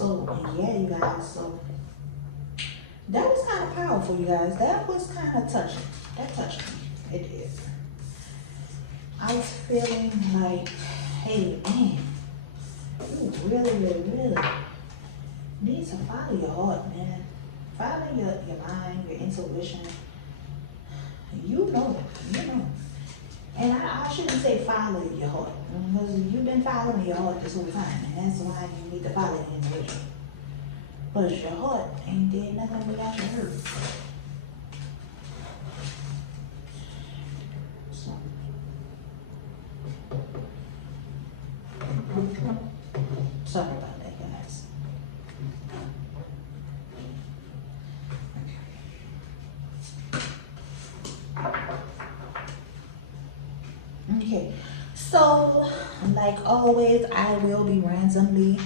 So, yeah, you guys, so that was kind of powerful, you guys. That was kind of touching. That touched me. It did. I was feeling like, hey, man, you really need to follow your heart, man. Follow your mind, your intuition. You know. And I shouldn't say follow your heart, because you've been following your heart this whole time, and that's why you need to follow the intuition. But your heart ain't did nothing without your heart. So, sorry about that, guys. Okay, so like always, I will be randomly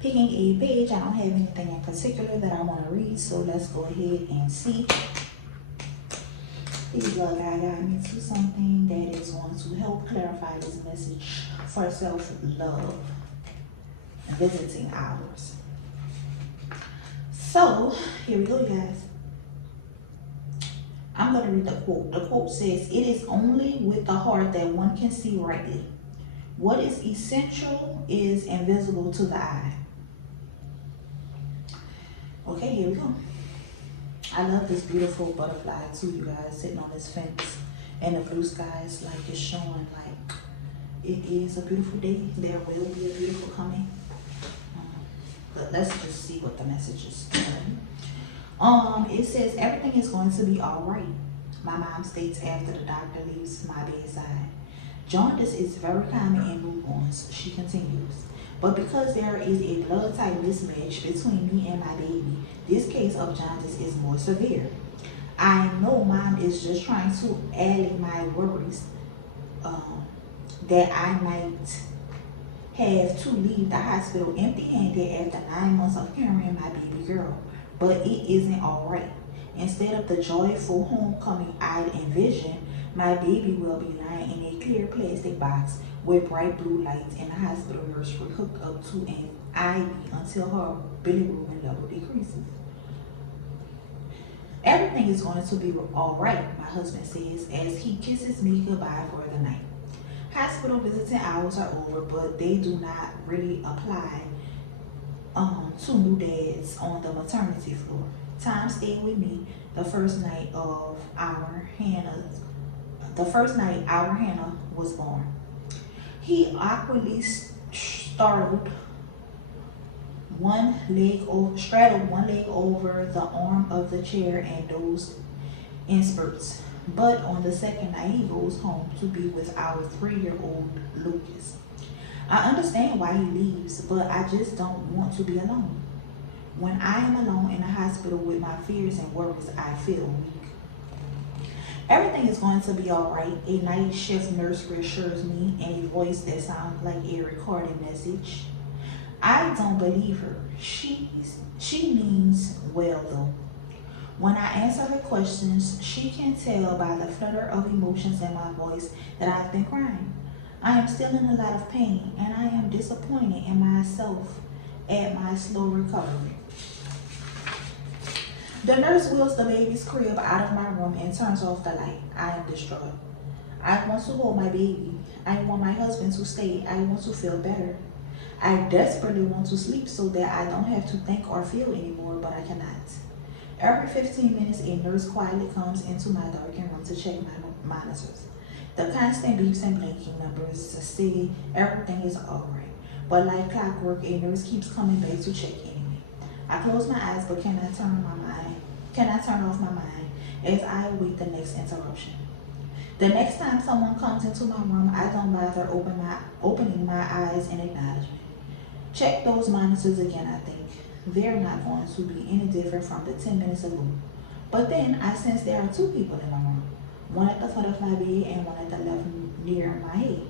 picking a page. I don't have anything in particular that I want to read, so let's go ahead and see. Please, Lord God, guide me to something that is going to help clarify this message for self-love, visiting hours. So, here we go, you guys. I'm going to read the quote. The quote says, "It is only with the heart that one can see rightly. What is essential is invisible to the eye." Okay, here we go. I love this beautiful butterfly too, you guys, sitting on this fence. And the blue sky is like it's showing like it is a beautiful day. There will be a beautiful coming. But let's just see what the message is telling. It says, "Everything is going to be all right," my mom states after the doctor leaves my bedside. "Jaundice is very common in newborns," she continues. "But because there is a blood type mismatch between me and my baby, this case of jaundice is more severe. I know mom is just trying to allay my worries that I might have to leave the hospital empty-handed after 9 months of carrying my baby girl. But it isn't all right. Instead of the joyful homecoming I'd envisioned, my baby will be lying in a clear plastic box with bright blue lights in the hospital nursery hooked up to an IV until her bilirubin level decreases. Everything is going to be all right," my husband says as he kisses me goodbye for the night. Hospital visiting hours are over, but they do not really apply to new dads on the maternity floor. Tom stayed with me the first night our Hannah was born. He awkwardly straddled one leg over the arm of the chair and dozed in spurts. But on the second night, he goes home to be with our 3-year-old Lucas. I understand why he leaves, but I just don't want to be alone. When I am alone in the hospital with my fears and worries, I feel weak. Everything is going to be all right, a night shift nurse reassures me in a voice that sounds like a recorded message. I don't believe her. She means well, though. When I answer her questions, she can tell by the flutter of emotions in my voice that I've been crying. I am still in a lot of pain, and I am disappointed in myself at my slow recovery. The nurse wheels the baby's crib out of my room and turns off the light. I am distraught. I want to hold my baby. I want my husband to stay. I want to feel better. I desperately want to sleep so that I don't have to think or feel anymore, but I cannot. Every 15 minutes, a nurse quietly comes into my darkened room to check my monitors. The constant beeps and blinking numbers to say everything is all right. But like clockwork, a nurse keeps coming back to check anyway. I close my eyes but cannot turn off my mind as I await the next interruption. The next time someone comes into my room, I don't bother opening my eyes in acknowledgement. Check those monitors again, I think. They're not going to be any different from the 10 minutes ago. But then I sense there are 2 people in my room. One at the foot of my bed and one at the left near my head.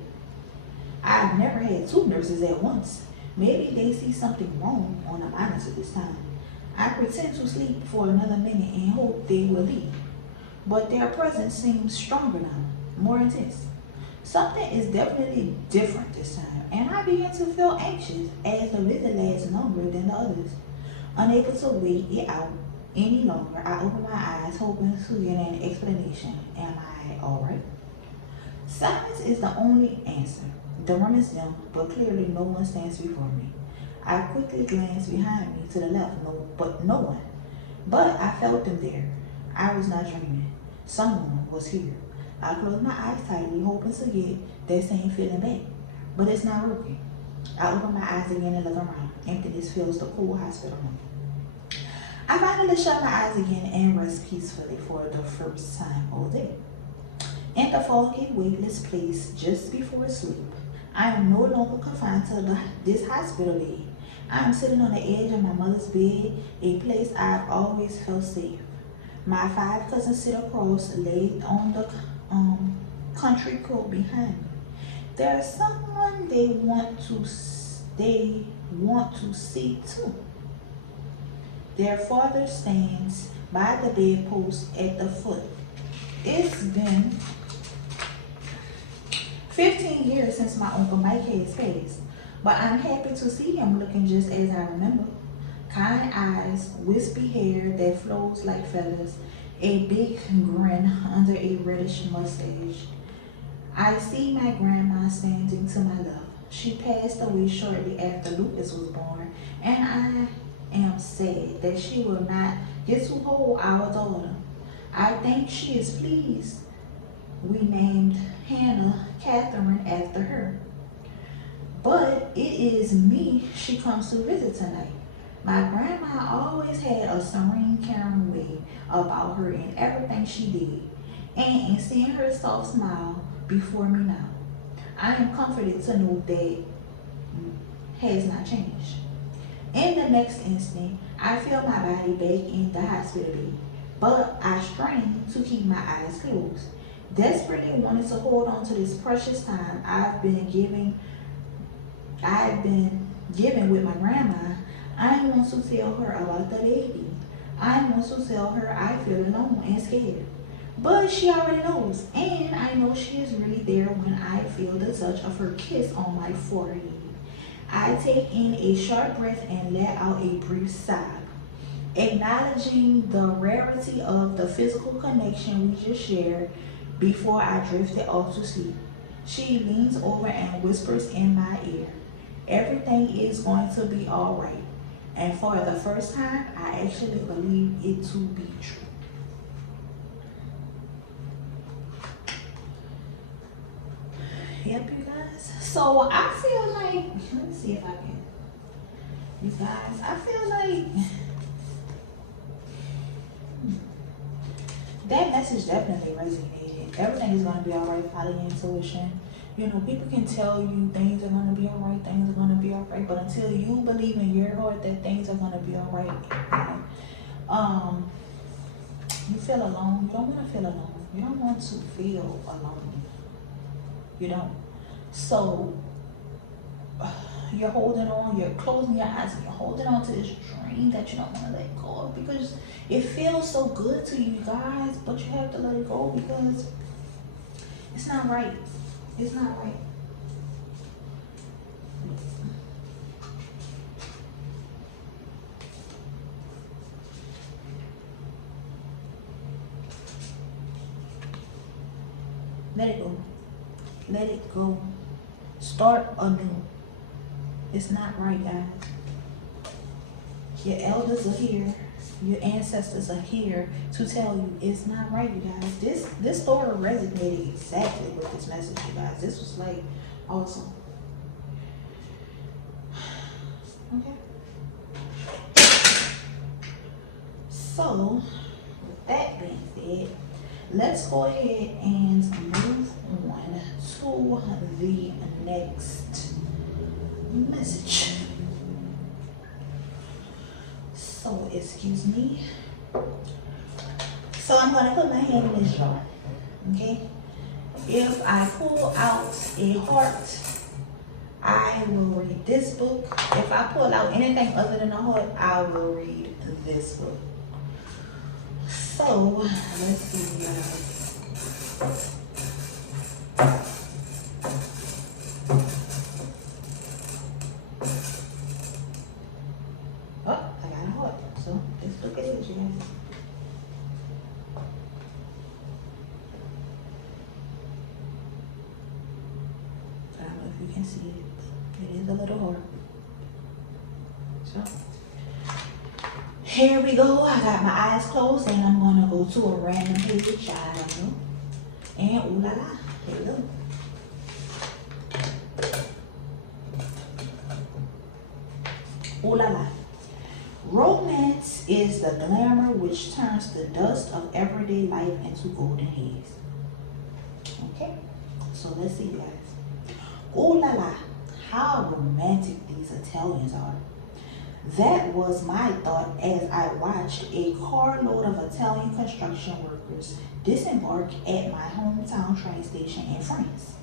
I've never had 2 nurses at once. Maybe they see something wrong on the monitor this time. I pretend to sleep for another minute and hope they will leave. But their presence seems stronger now, more intense. Something is definitely different this time, and I began to feel anxious as the visit lasted longer than the others. Unable to wait it out any longer, I opened my eyes, hoping to get an explanation. Am I alright? Silence is the only answer. The room is dim, but clearly no one stands before me. I quickly glanced behind me to the left, no one. But I felt them there. I was not dreaming. Someone was here. I closed my eyes tightly, hoping to get that same feeling back. But it's not working. I open my eyes again and look around. Emptiness fills the cool hospital room. I finally shut my eyes again and rest peacefully for the first time all day. In the foggy, weightless place just before sleep, I am no longer confined to this hospital bed. I am sitting on the edge of my mother's bed, a place I've always felt safe. My 5 cousins sit across, laid on the country quilt behind me. There is someone they want to see too. Their father stands by the bedpost at the foot. It's been 15 years since my Uncle Mike has passed, but I'm happy to see him looking just as I remember. Kind eyes, wispy hair that flows like feathers, a big grin under a reddish mustache. I see my grandma standing to my left. She passed away shortly after Lucas was born, and I am sad that she will not get to hold our daughter. I think she is pleased we named Hannah Catherine after her. But it is me she comes to visit tonight. My grandma always had a serene, caring way about her in everything she did, and in seeing her soft smile before me now, I am comforted to know that has not changed. In the next instant, I feel my body back in the hospital bed, but I strain to keep my eyes closed. Desperately wanting to hold on to this precious time I've been given with my grandma. I want to tell her about the baby. I want to tell her I feel alone and scared. But she already knows, and I know she is really there when I feel the touch of her kiss on my forehead. I take in a sharp breath and let out a brief sigh, acknowledging the rarity of the physical connection we just shared before I drifted off to sleep. She leans over and whispers in my ear, "Everything is going to be all right." And for the first time, I actually believe it to be true. Yep, you guys. So I feel like, let me see if I can. You guys, I feel like that message definitely resonated. Everything is going to be all right. Follow your intuition. You know, people can tell you things are going to be all right, things are going to be all right, but until you believe in your heart that things are going to be all right, you feel alone. You don't want to feel alone. You don't want to feel alone. You don't. So you're holding on, you're closing your eyes, and you're holding on to this dream that you don't want to let go of because it feels so good to you guys, but you have to let it go because it's not right. It's not right. Let it go. Let it go. Start anew. It's not right, guys. Your elders are here. Your ancestors are here to tell you it's not right, you guys. This story resonated exactly with this message, you guys. This was like awesome. Okay. So, with that being said, let's go ahead and move on to the next message. So, excuse me. So, I'm going to put my hand in this jar. Okay? If I pull out a heart, I will read this book. If I pull out anything other than a heart, I will read this book. So, let's see. Look at it, you guys. I don't know if you can see it. It is a little hard. So here we go. I got my eyes closed and I'm gonna go to a random page. I don't know. And ooh la la. Here we go. Ooh la la. Romance is the glamour which turns the dust of everyday life into golden haze. Okay, so let's see, guys. Ooh la la, how romantic these Italians are. That was my thought as I watched a carload of Italian construction workers disembark at my hometown train station in France.